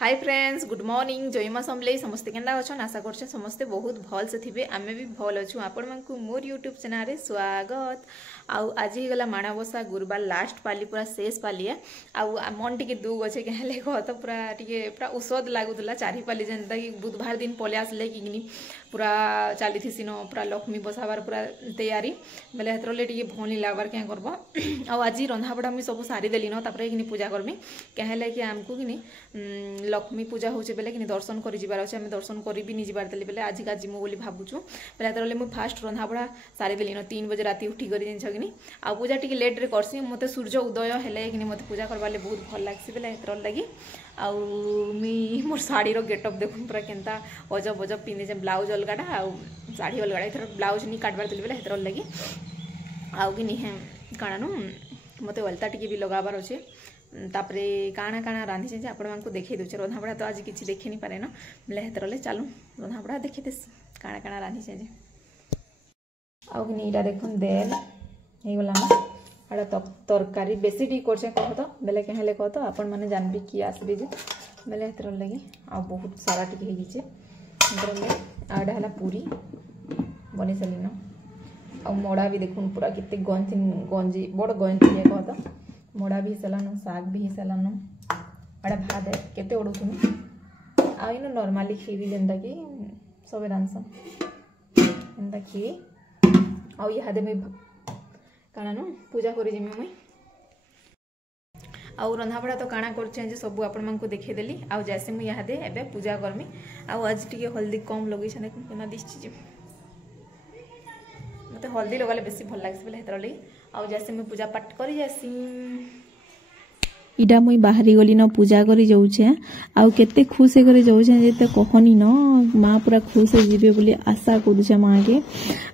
हाय friends, good morning. जयमा समले समस्ते केंदा अछन। आशा करछन समस्ते बहुत भल से थिबे। आमे भी भल अछु। आपण मानकु मोर यूट्यूब चैनल रे स्वागत। आउ आज ही गला माणबसा गुरुवार लास्ट पाली पूरा शेष पाली है। आउ मन टिके दुख अच्छे कहले कह तो पूरा टिके पूरा औषध लागुला चारि पाली जेनता कि बुधवार दिन पले आसले कि पूरा चली थी सिनो पूरा लक्ष्मी बसाबार पूरा तैयारी बेले हेतरले टिके भनी लागबार क्या करब। आउ आज रंधा बड़ा मुई सब सारी देली न तापर कि पूजा करमी कहले कि आमको कि लक्ष्मी पूजा होचे बेले कि दर्शन करि जिबार अछि। आमे दर्शन करि भी नि जिबार देली बेले आज का जिमु बोली भाबुछु। बेले हेतरले मुई फास्ट रंधा बड़ा सारी देली न 3 बजे राती उठी करि जिंछ कि आ पूजा टिके लेट रे करसी। मते सूर्य उदय हेले कि मते पूजा करबाले बहुत भल लागसी बेले हेतर लागि। आउ मी मोर साड़ी रो गेटअप देखुन पूरा केनता अजब अजब पिने जे ब्लाउज अलगाटा आउ साड़ी अलगाटा एथर ब्लाउज नि काटबार देली बेले हेतर लागि। आउ कि नि हे काणानु मते अलता टिके भी लगाबार अछि। तापरे काଣା काଣା रांधि जे आपण मानकु देखै दोचे। रंधाबड़ा तो आज किछि देखि नि पारे न बेले हेतरले चालू रंधाबड़ा देखि देस काଣା काଣା रांधि जे आउ कि नि इटा देखुन देल हे गला न आडा तरकारी बेसी टी करछे कह तो बेले के हेले कह तो आपण माने जानबी कि आसबे जे बेले हेतर लागि आ बहुत सारा टिके हे गिचे हेतरले आडा हला पूरी बनि सलिन। आ मोड़ा भी देखुन पूरा किते गंजी बड़ गंजी हे कह तो मोड़ा भी सलानो साग भी सलानो आडा भात है केते ओडुथुन आ इनो नॉर्मली खीरी जेंदा कि सबे रांसन एंदा खीरी आ इहादे में काना नो पूजा करि जिमे मुई आउ रंधाबड़ा तो काना करछे जे सब आपण मानकु देखै देली। आउ जैसे मुई इहादे एबे पूजा करमी। आउ आज टिके हल्दी कम लगै छने केना दिसछि जे मते हल्दी लगाले बेसी भल लागस बेले हेतर लई। आउ जैसे मुई पूजा पाठ करि जासी इडा मुई बाहरी गली न पूजा करी जाउछे। आउ केते खुश हे करे जाउछे जेते कहनी न मां पूरा खुश हे जिबे बोली आशा करूछे मां के।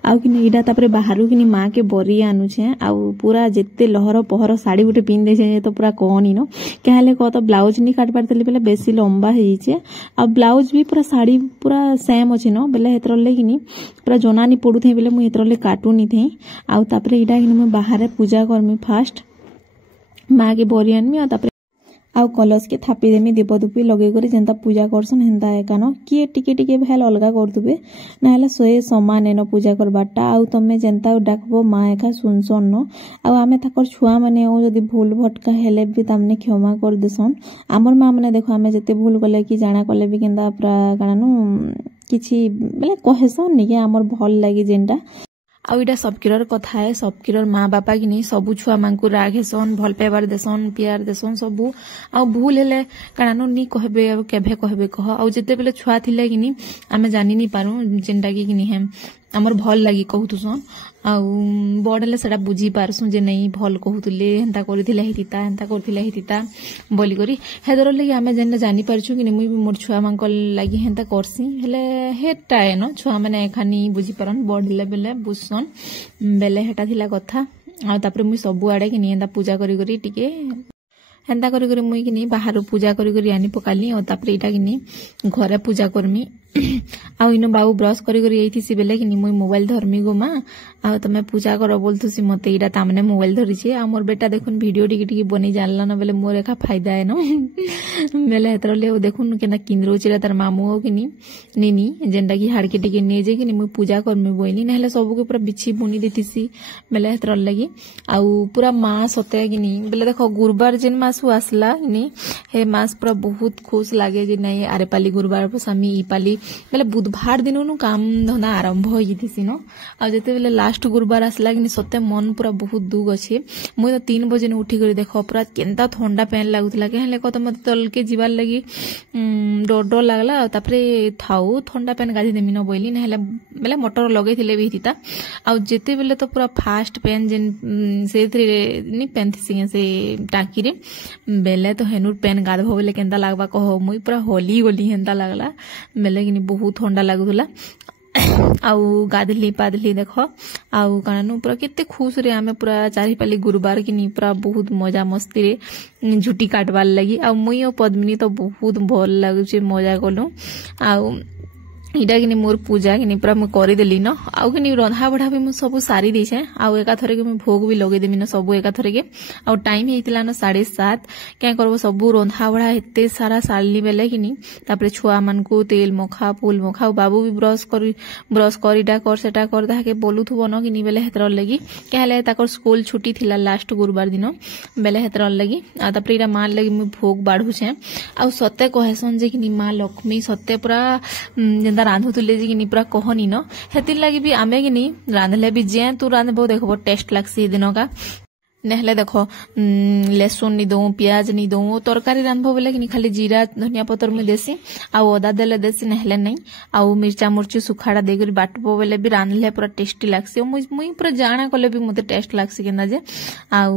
आउ कि इडा तापरे बाहरु कि मां के बरी आनुछे। आउ पूरा जेते लहर पहर साड़ी गुटे पिन देछे तो पूरा कहनी न कहले कह तो ब्लाउज नि काट पारतले बेले बेसी लंबा हे जिचे। आ ब्लाउज भी पूरा साड़ी पूरा सेम अछि न बेले हेतर लेकिनी पूरा जोनानी पडुथे बेले मु हेतर ले काटू नि थे। आउ तापरे इडा कि मु बाहर पूजा करमी फास्ट माँ के बरी आनमी आउ कलश के थापी देमी दीपदूपी लगे करी जेंता पूजा करसन हेंता एका न किए टिके टिके भेल अलगा करदुबे नाहले सोए समान एनो पूजा करबाटा। आउ तमे जेंता डाकबो माँ एका सुनसन न आउ आमे ताकर छुआ माने ओ जदी भूल भटका हेले भी तामने क्षमा कर देसन। हमर माँ माने देखो आमे जते भूल कले कि जाना कले भी केंदा पूरा कानानु किछि बेले कहेसन नि के हमर भल लागि जेंटा। आउ इटा सबकिरर कथा है। सबकिरर माँ बापा कि नहीं सबू छुआ मानकु राघेसन भल पाइबार देसन प्यार देसन सबू। आउ भूल हेले कानानु नी कहबे केभे कहबे कह। आउ जेते बेले छुआ थिले कि आमे जानि नि पारू जेंटा कि नहीं हम हमर भल लागि कहउतुसन। आउ बड़ हेले सेटा बुझी पारसु जे नहीं भल कहउतले हेंता करिथिले हितिता हेंता करथिले हितिता बोली करी हेदर लागि आमे जेंटा जानि पारछु कि मुई मोर छुआ मानकल लागि हेंता करसी हेले हेटा है न छुआ माने एखानी बुझी पारन बड़ हेले बेले बुझसन बेले हेटा थिला कथा। आ तापरे मुई सबु आडे कि हेंता पूजा करी करी टिके हेंता करी करी मुई कि बाहर पूजा करी करी आनी पकाली। और तापरे इटा कि घरे पूजा करमी। आउ इनो बाबू ब्रश करी करी एइथिसी बेले कि मुई मोबाइल धरमी गो माँ आउ तमे पूजा कर बोलथुसी मते इटा तामने मोबाइल धरिछे। आ मोर बेटा देखुन वीडियो टिके टिके बनी जानला न बेले मोर एका फायदा है न बेले हेतरले ओ देखुन केना किंद्रोचिरा तार मामू कि नीनी जेंटा कि हाड़के टिके ने जे कि मुई पूजा करमी बोइनी नहले सबु के पूरा बिछि बुनी देतिसी बेले हेतर लागि। आउ पूरा मास सते कि बेले देखो गुरुवार जेन मासु आसला कि हे मास पूरा बहुत खुश लागे जे नहीं आरे पाली गुरुवार पसामी ई पाली बेले बुधवार दिन नु काम धंदा आरंभ हो जिथिसी न। आ जते बेले लास्ट गुरुवार आसला कि सते मन पूरा बहुत दुख अछि। मुई तो 3 बजे उठी करी देखो पूरा केंता ठंडा पैन लागुतला के हेले कत मते तल के जीवार लागि डर डर लागला। तापरे थाउ ठंडा पैन गाधी देमी न बोइली नहले बेले मोटर लगे थिले भी हिता। आ जते बेले तो पूरा फास्ट पैन जेन से नि पैन थिसी से टाकी रे बेले तो हेनुर पैन गाधबो बेले केंता लागबा कहो मुई पूरा होली गोली हेंता लागला बेले कि बहुत ठंडा लागुला। आउ गाधली पादली देख आउ कानानु पूरा केते खुश रे आमे पूरा चारि पाली गुरुवार कि पूरा बहुत मजा मस्ती रे झुटी काटबार लगी। आउ मुई और पद्मिनी तो बहुत भल लागुचे मजा कलु। आउ इटा कि मोर पूजा कि पूरा मुझे करदेली न आउ कि रंधा बढ़ा भी मुझे सब सारी देछे आउ एका थरे के मैं भोग भी लगेदेमी न सब एका थरे के आउ टाइम होता न 7:30 क्या करब सब रंधा बढ़ा एते सारा सारली बेले कि तापर छुआ मान को तेल मखा फूल मखा बाबू भी ब्रश कर इटा कर सेटा कर ताके बोलुथुब न कि बेले हेतर लगी क्या ताकर स्कूल छुट्टी थिला लास्ट गुरुवार दिन बेले हेतर लगी आ तापर इटा मां लगी मुझे भोग बाढ़ुछे आउ सत्य कहसन जे कि मां लक्ष्मी सत्य पूरा जेंदा रांधुले जे कि पूरा कहनी न हेतिर लगी भी आमे कि रांधले भी जे तू रांधबो देखबो टेस्ट लागसी दिन का नहले देखो लहसुन नहीं दो प्याज नहीं दो तरकारी रांधबो बोले कि खाली जीरा धनिया पतर में देसी आउ अदा देले देसी नहले नहीं आउ मिर्चा मुर्ची सुखाड़ा देकर बाटबो बोले भी रांधले पूरा टेस्टी लागसी मुई पूरा जाना कले भी मते टेस्ट लागसी केना जे आउ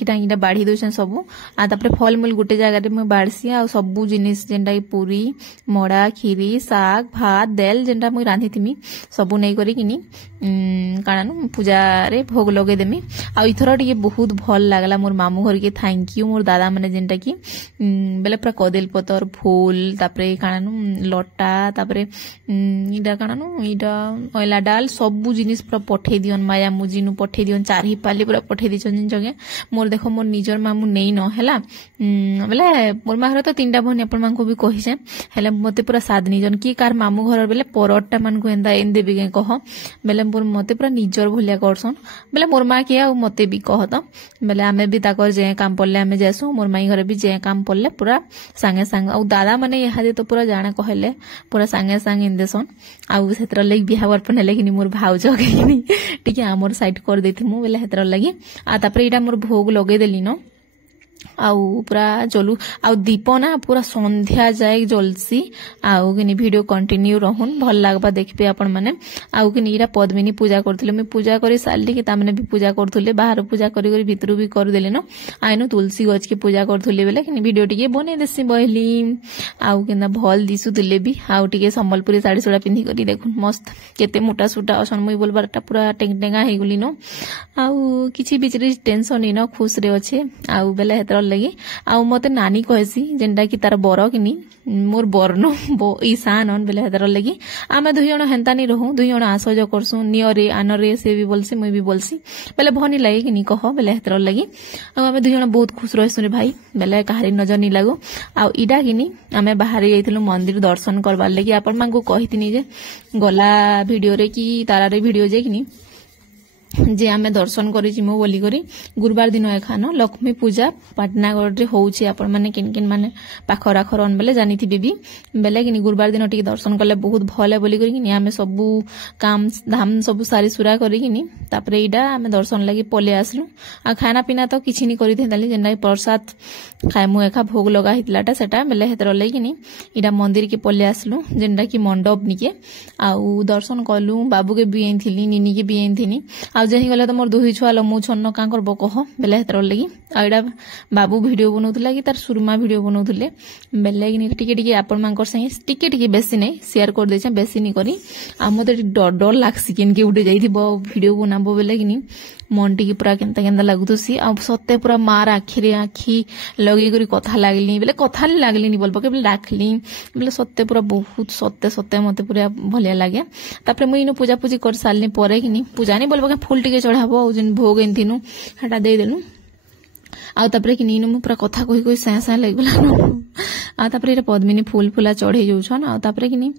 किटा बाढ़ी दोछन सब आ तापर फल मूल गुटे जगह रे मैं बाढ़सी आ सब जिनिस जेंडा पूरी मड़ा खीरी साग भात देल जेंडा मुई रांधितिमी सब नै करी किनी काणानु पूजा रे भोग लगे देमी आ इथर टिके बहुत भल लागला मोर मामू घर के थैंक यू मोर दादा माने जेंटा की बेले पूरा कदेल पतर फूल तापरे काणानु लटा तापरे इडा काणानु इडा ओइला डाल सब जिनिस पूरा पठे दियन माया मुजिनु पठे दियन चारही पाली पूरा पठे दिछन जिन जगे मोर देखो मोर निजर मामू नै न हैला बेले मोर मा घर तो 3टा भनी अपन मान को भी कहिसे हैला मते पूरा साद निजन की कार मामू घर बेले परटा मान को एंदा एन देबी के कह बेले मोर मते पूरा निजर भलिया करसन बेले मोर मा के आ मते भी कहत बेले आमे भी ताकर जे काम पड़ले आमे जासु मोर माई घर भी जे काम पड़ले पूरा संगे संग आ दादा माने यहादे तो पूरा जाना कहले पूरा संगे संग इंदेसन आउ सेतर लगी बिहा बरपन हेले कि मोर भाउज के टिके हमर साइड कर देथिमु बेले हेतर लगी आ तापर इडा मोर भोग लगे देली न आउ पूरा चलू आउ दीप ना पूरा संध्या जाए जलसी आउ कि वीडियो कंटिन्यू रहन भल लागबा देखबे आपण माने आउ कि इरा पद्मिनी पूजा करथिले मैं पूजा करी साली कि तामने भी पूजा करथुले बाहर पूजा करी करी भितरु भी कर देले न आइनो तुलसी गछ के पूजा करथुले बेले कि वीडियो टिके बने देसी बहली आउ केना भल दिसु दिले भी आउ टिके संबलपुरी साड़ी सोड़ा पिंधी करी देखुन मस्त केते मोटा सुटा असन मुई बोलबारटा पूरा टेंगटेंगा हे गुली न आउ किछि बिचरी टेंशन न खुश रे अछि आउ बेले हेतर लगी आउ मते नानी कहसी जेंडा कि तार बर किनी मोर बरनो ईशान अन बेले हेतर लगी आमे दुई जण हेंता नहीं रहू दुई जण आसज करसु नियरे आनरे से भी बोलसी मुई भी बोलसी बेले भनी लागे किनी कह बेले हेतर लगी आ आमे दुई जण बहुत खुश रहसु रे भाई बेले कहारी नजर नहीं लागो आ इडा किनी आमे बाहर जाइथिलु मंदिर दर्शन करबार लगी आपण मान को कहितिनी जे गला वीडियो रे कि तारा रे वीडियो जे किनी जे आमे दर्शन करी जिमो बोली करी गुरुवार दिन एखान लक्ष्मी पूजा पाटनागढ़ रे होउची आपण माने किन किन माने पाखर आखर अन बेले जानिथिबे भी बेले किनी गुरुवार दिन टिके दर्शन करले बहुत भले बोली करी किनी आमे सब काम धाम सब सारी सुरा करी किनी तापरे इडा आमे दर्शन लागि पले आसलु आ खाना पीना तो किछि नि करी थेदाली जेना प्रसाद खाइमु एखा भोग लगा हितलाटा सेटा बेले हेतर लई किनी इडा मंदिर के पले आसलु जेंडा की मंडप निके आउ दर्शन कलु बाबू के बिएन थिली निनी के बिएन थिनी आ जही गले तो मोर दुही छुआ लमु छन्न का करबो कह बेले हेतर लगी आ इडा बाबू वीडियो बनौतला कि तार सुरमा वीडियो बनौतले बेले कि टिके टिके आपण मानकर संगे टिके टिके बेसी नै शेयर कर देछे बेसी नि करी आ मते डर डर लागसी केन के उठे जाइथिबो वीडियो बनाबो बेले कि मन टिके पूरा केनता केनता लागुतसी आ सत्य पूरा मार आखिरे आखी लगे करी कथा लागली बेले कथा लागली नि बोलबो के बेले डाकली बेले सत्य पूरा बहुत सत्य सत्य मते पूरा भलिया लागे तापर मुई इनो पूजा पूजी कर सालनी परे कि पूजा नि बोलबो के फूल टिके चढ़ाबो जिन भोग एंथिनु हटा दे देनु आ तापर कि नीनु पूरा कथा कहि कहि सै सै लागला आ तापर इरा पद्मिनी फूल फुला चढ़े जाउछन आ तापर कि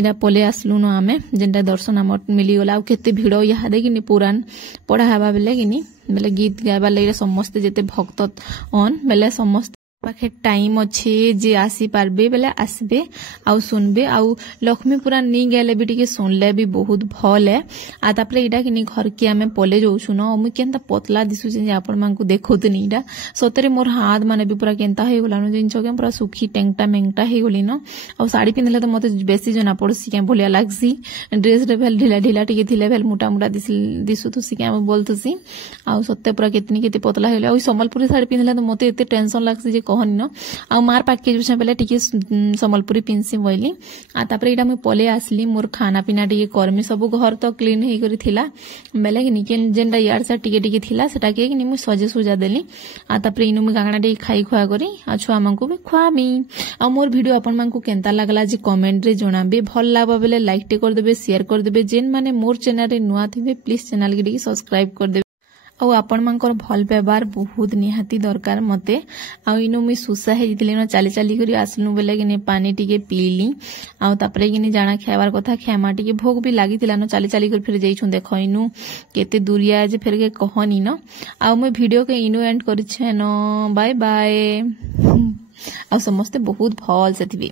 इरा पले आसलु न आमे जेंटा दर्शन आम मिली गला आ केते भिड़ यहाँ देखिनी पुराण पढ़ा हवा बेले कि बेले गीत गाइबा लगे समस्ते जेते भक्त अन बेले समस्त पाखे टाइम अच्छे जे आसी पारबे बेले आसबे आउ सुनबे आउ लक्ष्मी पुराण नहीं गले भी टिके सुनले भी बहुत भल है आ तापरे इडा कि घर के आमे पले जाउछु न मुई केनता पतला दिसु जे आपण मान को देखोतनी इडा सतरे मोर हाथ माने भी पूरा केनता हे गलानो जिन छके पूरा सुखी टेंगटा मेंगटा हे गली न आ साड़ी पिनले तो मते बेसी जना पड़सी के भलिया लागसी ड्रेस रे भेल ढिला ढिला टिके थिले भेल मोटा मोटा दिसु तो सिके बोलतसी आ सत्य पूरा केतनी केते पतला हेले आ संबलपुरी साड़ी पिनले तो मते एते टेंशन लागसी जे कहनी न आ मार पाके जो पहले टिके संबलपुरी पिनसी बोली आ तापर एटा मुई पले आसली मोर खाना पीना टिके करमी सब घर तो क्लीन हे करी थिला बेले कि निके जेनटा यार से टिके टिके थिला सेटा के कि मुई सजे सुजा देली आ तापर इनु मुई गागना टिके खाई खुआ करी आ छुआ मानकु भी खुआमी आ मोर वीडियो अपन मानकु केनता लागला जे कमेंट रे जणाबे भल लागबा बेले लाइक टे कर देबे शेयर कर देबे जेन माने मोर चैनल रे नुआ थिबे प्लीज चैनल के टिके सब्सक्राइब कर देबे ଆଉ ଆପଣ ମାନଙ୍କର ଭଲ ବ୍ୟବହାର ବହୁତ ନିହାତି ଦରକାର ମତେ ଆଉ ଇନୁ ମୁଇ ସୁସା ହେଇ ଜିतले न ଚାଲି ଚାଲି କରି ଆସିଲୁ ବେଲେ କି ପାନି ଟିକେ ପିଇଲି ଆଉ ତାପରେ କି ଜାଣା ଖାଇବାର କଥା ଖାଇମା ଟିକେ ଭୋଗ ବି ଲାଗିଥିଲା न ଚାଲି ଚାଲି କରି ଫେर ଯାଇଛୁ ଦେଖ ଇନୁ କେତେ ଦୁରିଆ ଯେ ଫେर के कहनी न ଆଉ ମୁଁ ଭିडियो के इनु एंड କରିଛେ न बाय बाय ଆଉ ସମସ୍ତେ ବହୁତ ଭଲ ସେ ଥିବେ।